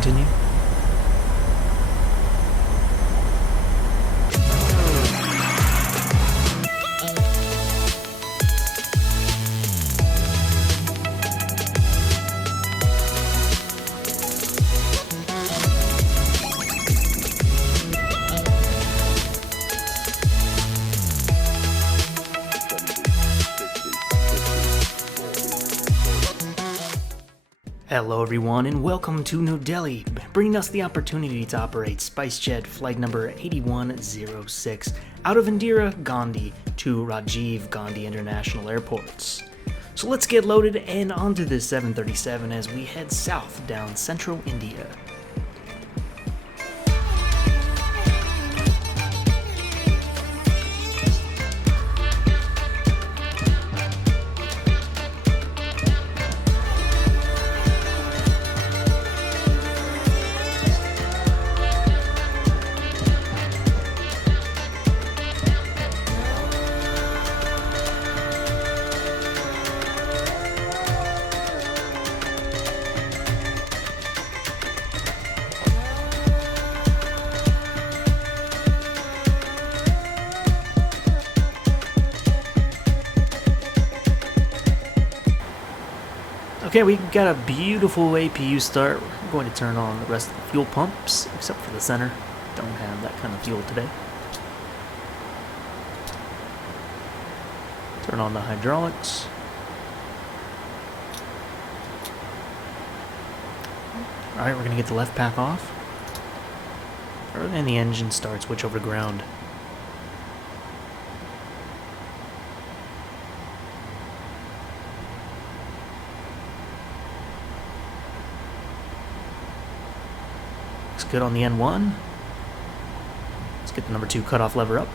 continue. Hello everyone and welcome to New Delhi, bringing us the opportunity to operate SpiceJet flight number 8106 out of Indira, Gandhi to Rajiv Gandhi International Airports. So let's get loaded and onto this 737 as we head south down central India. Okay, we got a beautiful APU start. We're going to turn on the rest of the fuel pumps, except for the center. Don't have that kind of fuel today. Turn on the hydraulics. Alright, we're going to get the left pack off. And the engine start, switch over to ground. Good on the N1. Let's get the number 2 cutoff lever up.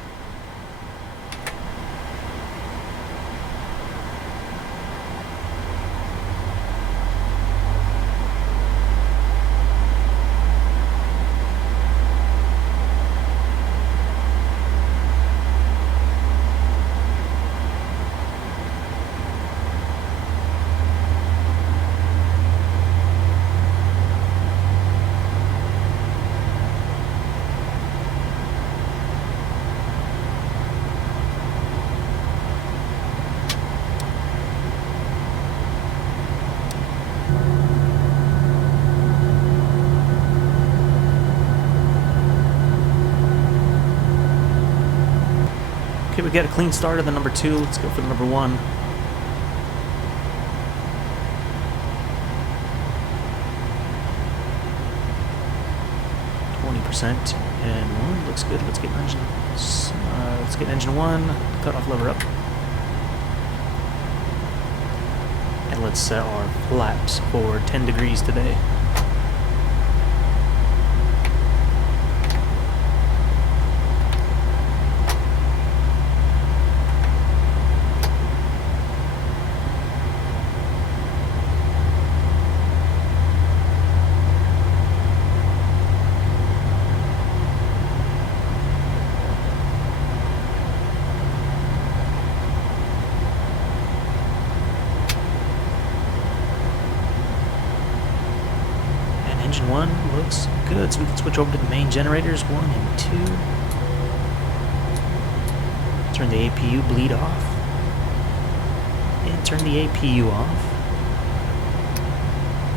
Okay, we got a clean start of the number 2. Let's go for the number 1. And 1 looks good. Let's get engine 1. Cutoff lever up. And let's set our flaps for 10 degrees today. Engine 1 looks good, so we can switch over to the main generators, 1 and 2. Turn the APU bleed off. And turn the APU off.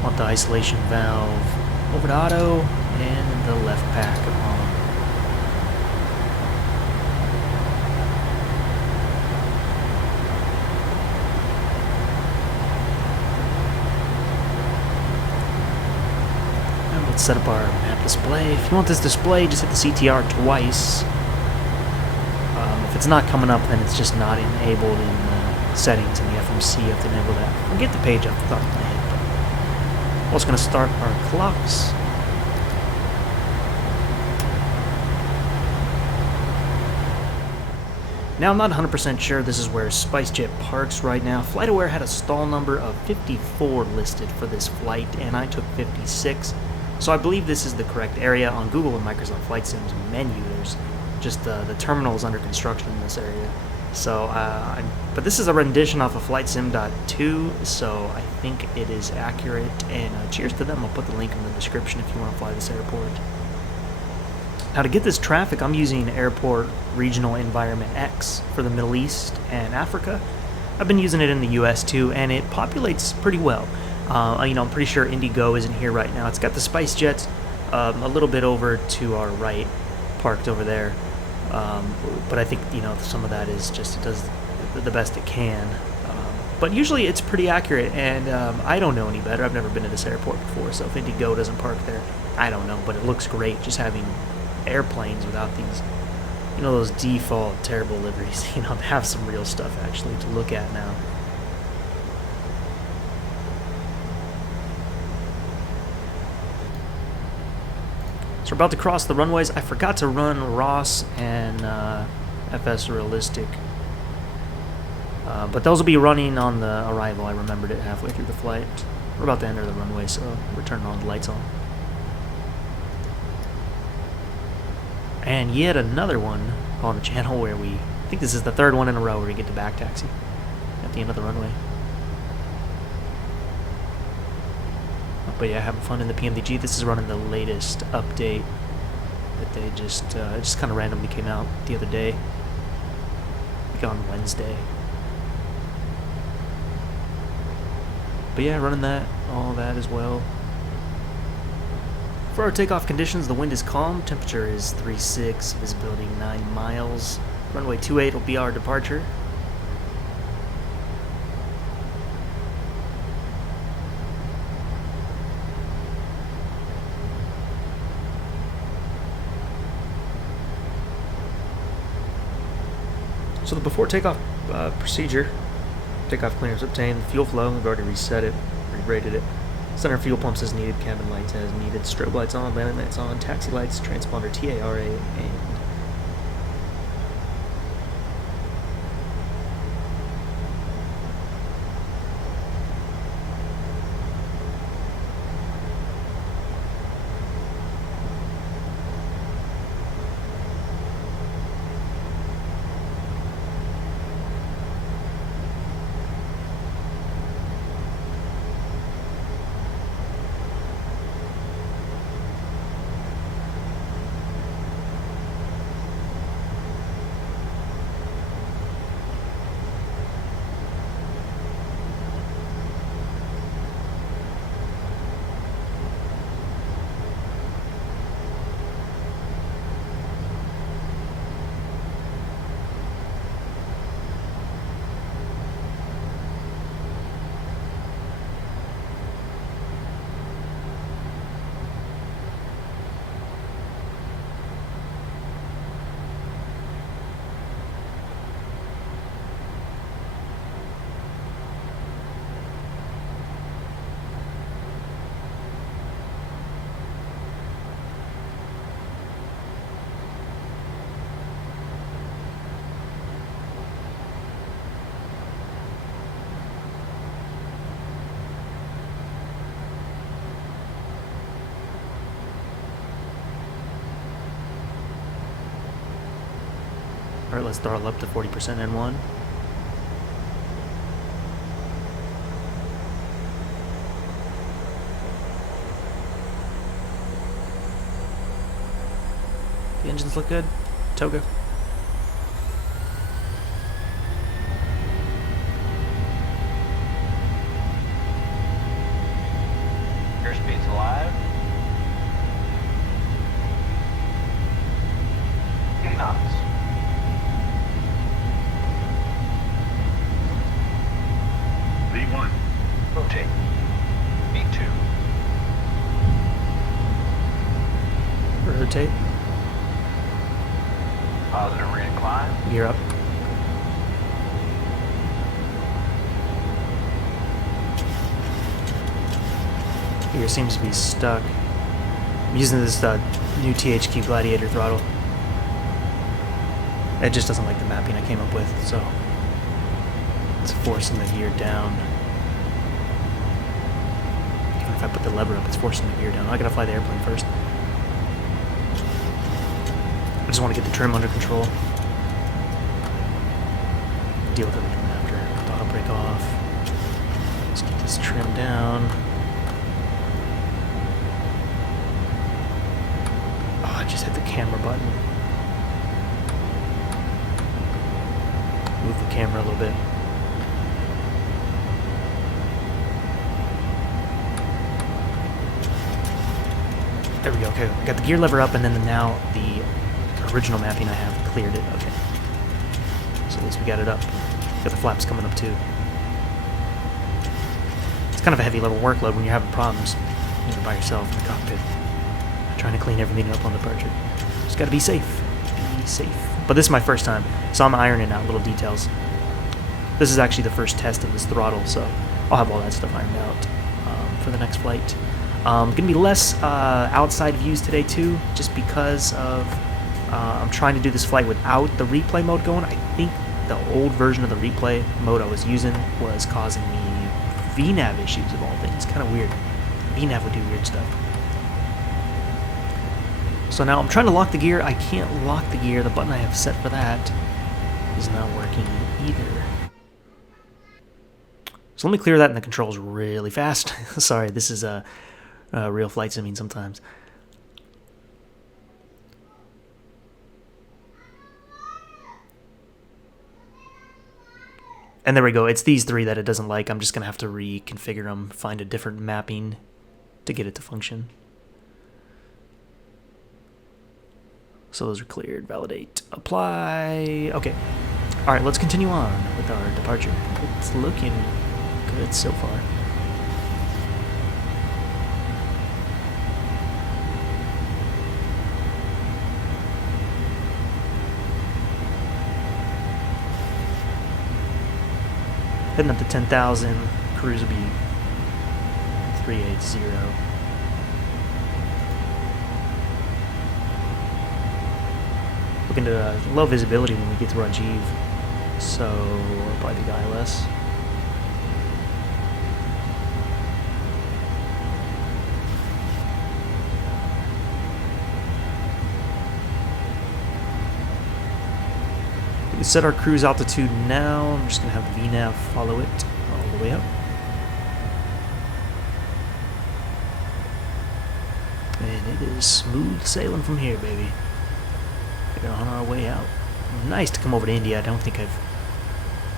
Want the isolation valve over to auto, and the left pack on. Set up our map display. If you want this display, just hit the CTR twice. If it's not coming up, then it's just not enabled in the settings in the FMC. You have to enable that. I'll get the page up the top of my head. We're also going to start our clocks. Now, I'm not 100% sure this is where SpiceJet parks right now. FlightAware had a stall number of 54 listed for this flight, and I took 56. So I believe this is the correct area. On Google and Microsoft Flight Sim's menu, there's just the terminal is under construction in this area. So, but this is a rendition off of FlightSim.2, so I think it is accurate, and cheers to them. I'll put the link in the description if you want to fly this airport. Now, to get this traffic, I'm using Airport Regional Environment X for the Middle East and Africa. I've been using it in the US too, and it populates pretty well. You know, I'm pretty sure Indigo isn't here right now. It's got the SpiceJets a little bit over to our right, parked over there. But I think, you know, some of that is just, it does the best it can. But usually it's pretty accurate, and I don't know any better. I've never been to this airport before, so if Indigo doesn't park there, I don't know. But it looks great just having airplanes without these, you know, those default terrible liveries. You know, have some real stuff actually to look at now. So we're about to cross the runways. I forgot to run RAAS and FSRealistic, but those will be running on the arrival. I remembered it halfway through the flight. We're about to enter the runway, so we're turning all the lights on. And yet another one on the channel where I think this is the third one in a row where we get to back taxi at the end of the runway. But yeah, having fun in the PMDG. This is running the latest update that they just it just kind of randomly came out the other day, like on Wednesday. But yeah, running all that as well. For our takeoff conditions, the wind is calm, temperature is 3.6, visibility 9 miles. Runway 28 will be our departure. So the before takeoff procedure, takeoff clearance obtained, fuel flow, we've already reset it, re-rated it. Center fuel pumps as needed, cabin lights as needed, strobe lights on, landing lights on, taxi lights, transponder TARA, and Alright, let's throttle up to 40% N1. The engines look good. Toga. Airspeed's alive. Knots. V1. Rotate. V2. Rotate. Positive reincline. Gear up. Gear seems to be stuck. I'm using this new THQ Gladiator throttle. It just doesn't like the mapping I came up with, so it's forcing the gear down. Even if I put the lever up, it's forcing the gear down. I gotta fly the airplane first. I just want to get the trim under control. deal with everything after. Auto brake off. Let's get this trimmed down. Oh, I just hit the camera button. Move the camera a little bit. There we go. Okay, got the gear lever up, and then now the original mapping I have cleared it. Okay. So at least we got it up. Got the flaps coming up too. It's kind of a heavy level workload when you're having problems, you know, by yourself in the cockpit, trying to clean everything up on departure. Just got to be safe. Be safe. But this is my first time, so I'm ironing out little details. This is actually the first test of this throttle, so I'll have all that stuff ironed out for the next flight. Gonna be less outside views today too, just because of I'm trying to do this flight without the replay mode going. I think the old version of the replay mode I was using was causing me VNAV issues of all things. Kind of weird. VNAV would do weird stuff. So now I'm trying to lock the gear. I can't lock the gear. The button I have set for that is not working either. So let me clear that in the controls really fast. Sorry, this is a real flight sim sometimes. And there we go. It's these three that it doesn't like. I'm just going to have to reconfigure them, find a different mapping to get it to function. So those are cleared. Validate. Apply. Okay. All right, let's continue on with our departure. It's looking good so far. Heading up to 10,000, cruise will be 380. Looking to low visibility when we get to Rajiv, so we'll probably be ILS. We set our cruise altitude now. I'm just going to have the VNAV follow it all the way up. And it is smooth sailing from here, baby. We're on our way out. Nice to come over to India. I don't think I've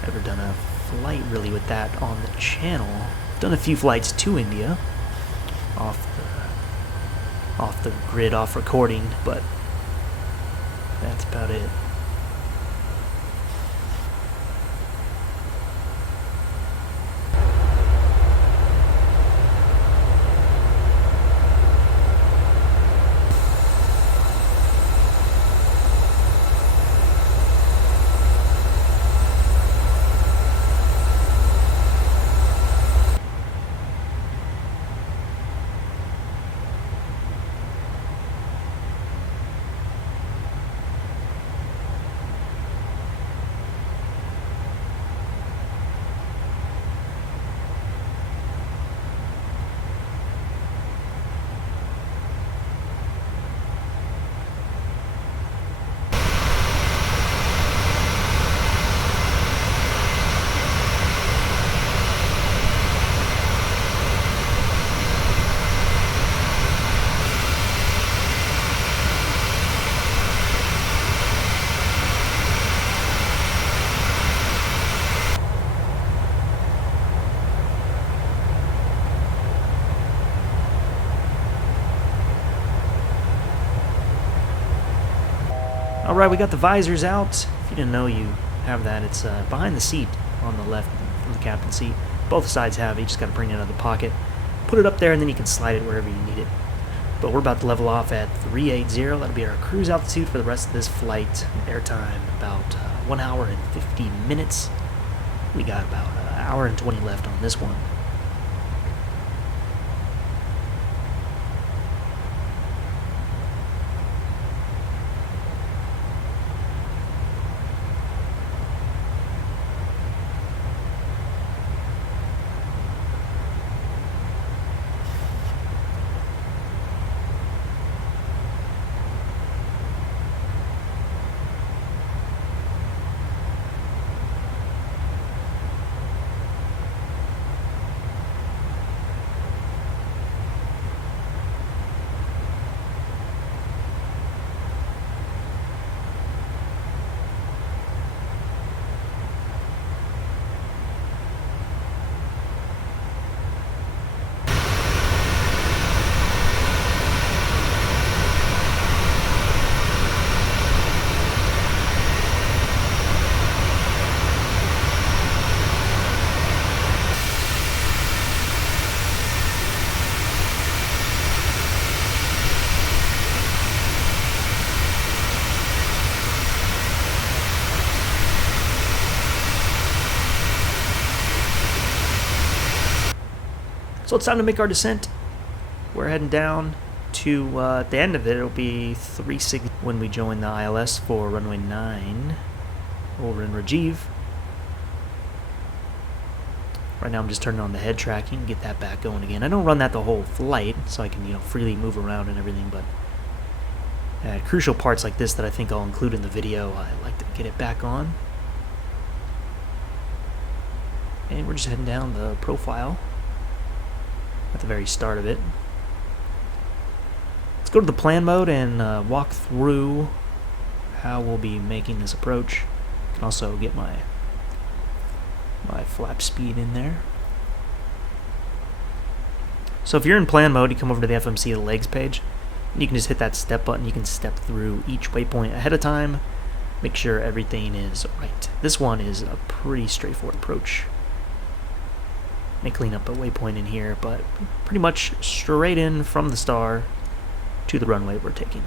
ever done a flight really with that on the channel. I've done a few flights to India off the grid, off recording, but that's about it. Alright, we got the visors out. If you didn't know you have that, it's behind the seat on the left from the captain's seat. Both sides have it. You just got to bring it out of the pocket, put it up there, and then you can slide it wherever you need it. But we're about to level off at 380. That'll be our cruise altitude for the rest of this flight. Airtime about 1 hour and 50 minutes. We got about an hour and 20 left on this one. So it's time to make our descent. We're heading down to, at the end of it, it'll be 360 when we join the ILS for runway 9 over in Rajiv. Right now I'm just turning on the head tracking, get that back going again. I don't run that the whole flight, so I can, you know, freely move around and everything, but crucial parts like this that I think I'll include in the video, I like to get it back on. And we're just heading down the profile at the very start of it. Let's go to the plan mode and walk through how we'll be making this approach. I can also get my flap speed in there. So if you're in plan mode, you come over to the FMC the legs page, and you can just hit that step button. You can step through each waypoint ahead of time, make sure everything is right. This one is a pretty straightforward approach. May clean up a waypoint in here, but pretty much straight in from the star to the runway we're taking.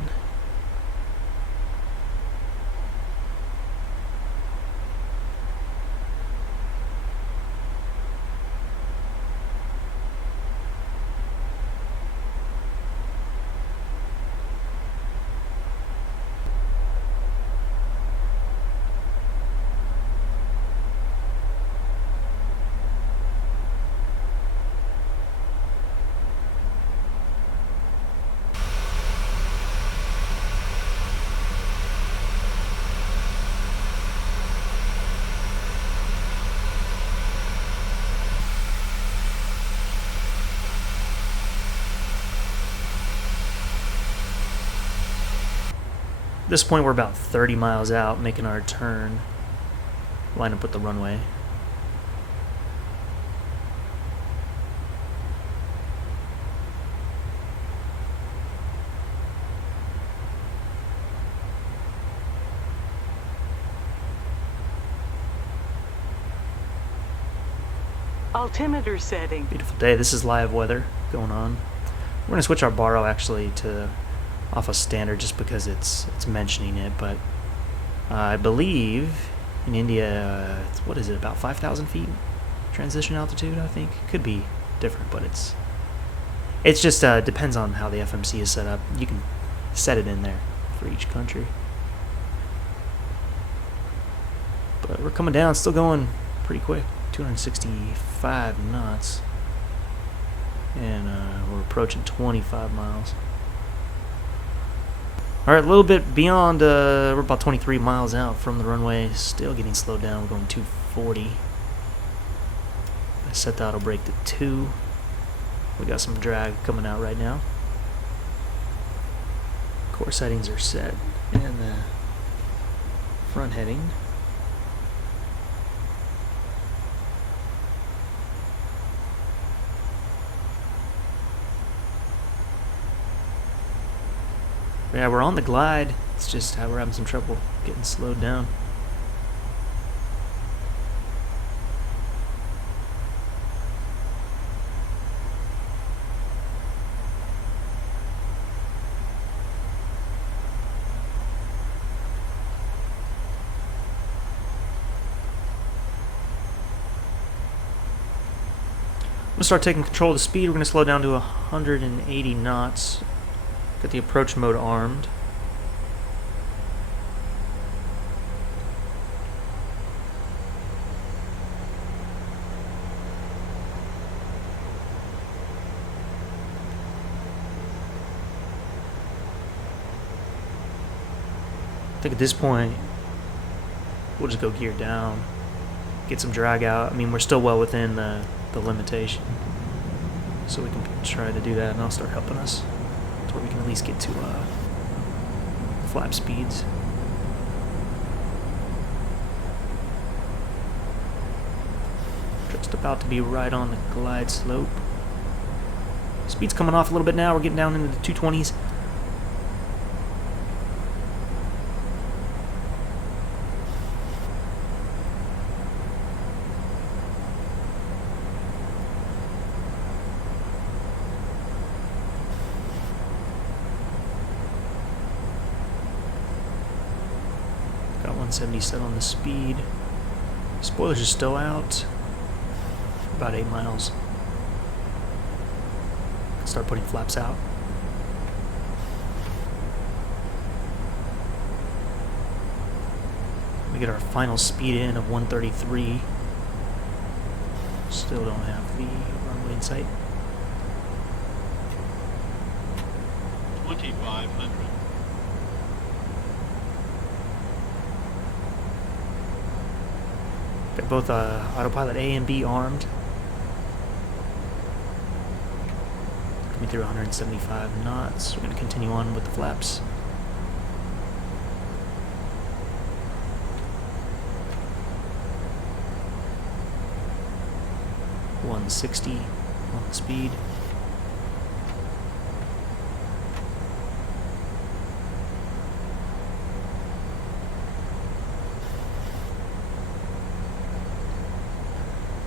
At this point, we're about 30 miles out, making our turn, line up with the runway. Altimeter setting. Beautiful day. This is live weather going on. We're going to switch our baro actually to off a standard just because it's mentioning it, but I believe in India, what is it, about 5,000 feet transition altitude, I think. Could be different, but it's just depends on how the FMC is set up. You can set it in there for each country. But we're coming down, still going pretty quick, 265 knots, and we're approaching 25 miles. Alright, a little bit beyond, we're about 23 miles out from the runway, still getting slowed down. We're going 240. I set the auto brake to 2. We got some drag coming out right now. Core settings are set, and the front heading. Yeah, we're on the glide. It's just how we're having some trouble getting slowed down. I'm gonna start taking control of the speed. We're gonna slow down to 180 knots. Got the approach mode armed. I think at this point we'll just go gear down, get some drag out. I mean, we're still well within the limitation, so we can try to do that, and I'll start helping us where we can at least get to flap speeds. Just about to be right on the glide slope. Speed's coming off a little bit now. We're getting down into the 220s. Got 170 set on the speed. Spoilers are still out. About 8 miles. start putting flaps out. We get our final speed in of 133. Still don't have the runway in sight. 2,500. Got both autopilot A and B armed. Coming through 175 knots. We're going to continue on with the flaps. .160 on the speed.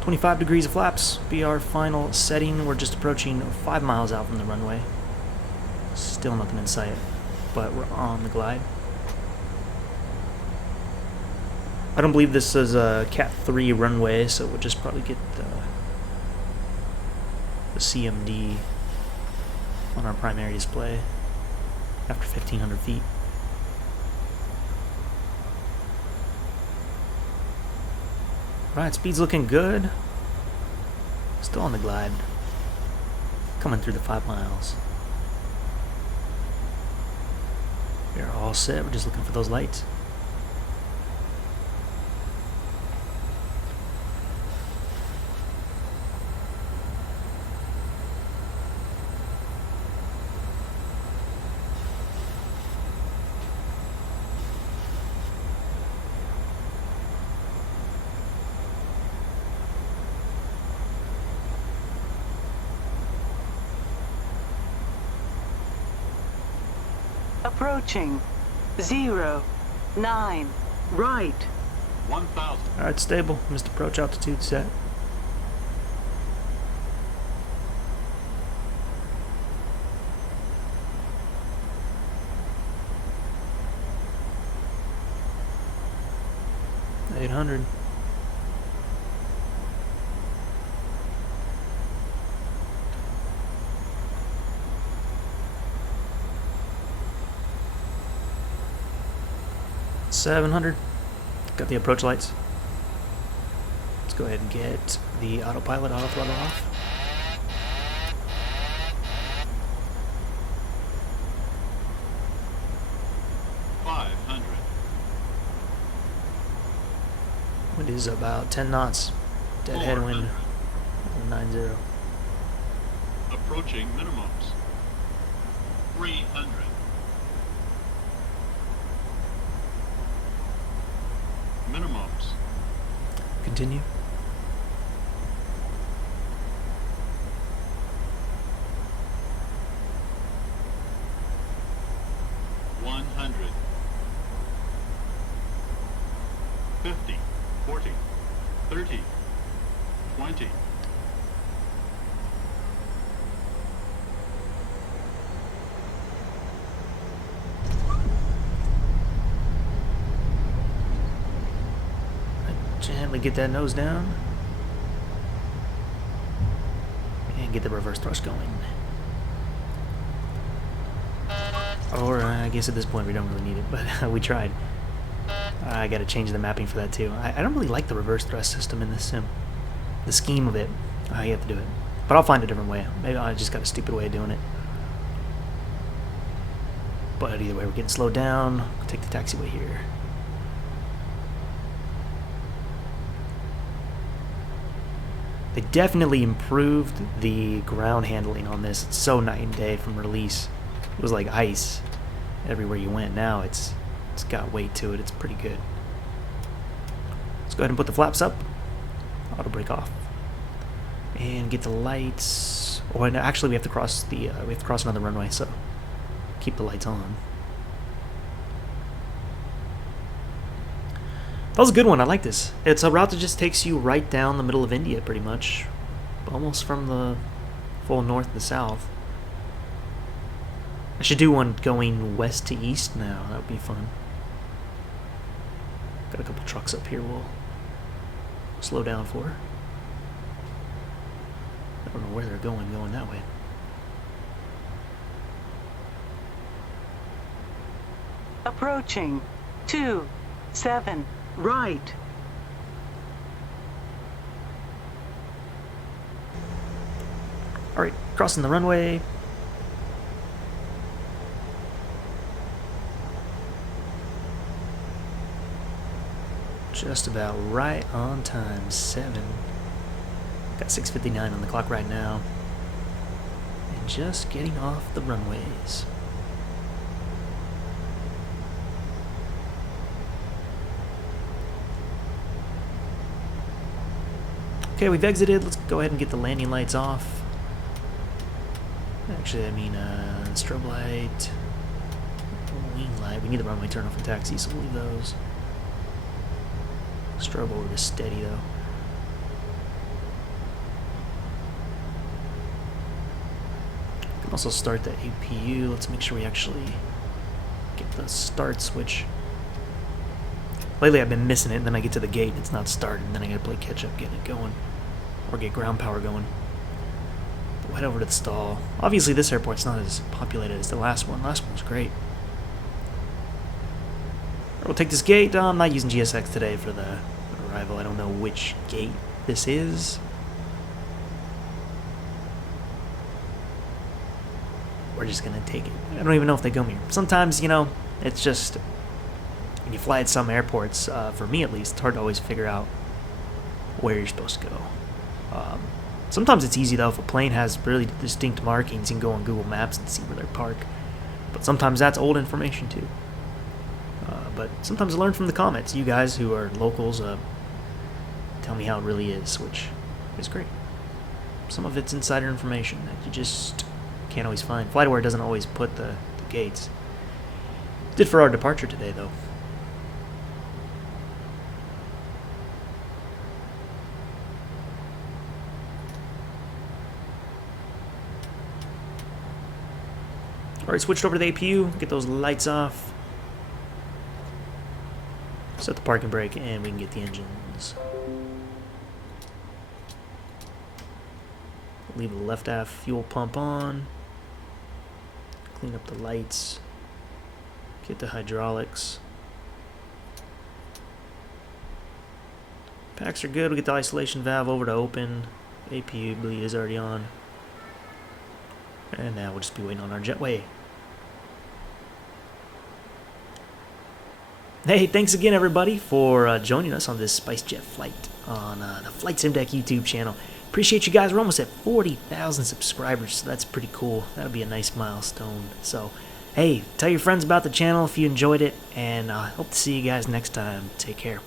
.25 degrees of flaps be our final setting. We're just approaching 5 miles out from the runway. Still nothing in sight, but we're on the glide. I don't believe this is a Cat 3 runway, so we'll just probably get the CMD on our primary display after 1,500 feet. Right, speed's looking good. Still on the glide. Coming through the 5 miles. We're all set. We're just looking for those lights. Approaching. 0, 9, right. 1,000. Alright, stable. Missed approach altitude set. .800. .700. Got the approach lights. Let's go ahead and get the autopilot auto throttle off. Wind is about 10 knots. Dead headwind. 90. Approaching minimums. 300. Minimums. Continue. $100. 50, 40, 30, 20. Gently get that nose down. And get the reverse thrust going. Or I guess at this point we don't really need it, but we tried. I gotta change the mapping for that too. I don't really like the reverse thrust system in this sim. The scheme of it, you have to do it. But I'll find a different way. Maybe I just got a stupid way of doing it. But either way, we're getting slowed down. I'll take the taxiway here. They definitely improved the ground handling on this. It's so night and day from release. It was like ice everywhere you went. Now it's got weight to it. It's pretty good. Let's go ahead and put the flaps up. Auto brake off. And get the lights. Oh, no, actually we have to cross the another runway, so keep the lights on. That was a good one. I like this. It's a route that just takes you right down the middle of India, pretty much. Almost from the full north to south. I should do one going west to east now. That would be fun. Got a couple trucks up here we'll slow down for. I don't know where they're going that way. Approaching. 27. Right. Alright, crossing the runway. Just about right on time. 7. Got 6:59 on the clock right now. And just getting off the runways. Okay, we've exited. Let's go ahead and get the landing lights off. Actually, I mean, strobe light, wing light. We need the runway turn off and taxi, so we'll leave those. Strobe over to steady, though. We can also start the APU. Let's make sure we actually get the start switch. Lately, I've been missing it, and then I get to the gate, and it's not started, and then I gotta play catch up, getting it going, or get ground power going. But we'll head over to the stall. Obviously, this airport's not as populated as the last one. Last one was great. We'll take this gate. I'm not using GSX today for the arrival. I don't know which gate this is. We're just gonna take it. I don't even know if they go here. Sometimes, you know, it's just when you fly at some airports, for me at least, it's hard to always figure out where you're supposed to go. Sometimes it's easy though if a plane has really distinct markings. You can go on Google Maps and see where they're parked. But sometimes that's old information too. But sometimes I learn from the comments. You guys who are locals tell me how it really is, which is great. Some of it's insider information that you just can't always find. FlightAware doesn't always put the gates. Did for our departure today, though. Alright, switched over to the APU. Get those lights off. Set the parking brake, and we can get the engines. Leave the left aft fuel pump on. Clean up the lights. Get the hydraulics. Packs are good. We get the isolation valve over to open. APU bleed is already on. And now we'll just be waiting on our jetway. Hey, thanks again everybody for joining us on this SpiceJet flight on the Flight Sim Deck YouTube channel. Appreciate you guys. We're almost at 40,000 subscribers, so that's pretty cool. That'll be a nice milestone. So, hey, tell your friends about the channel if you enjoyed it, and I hope to see you guys next time. Take care.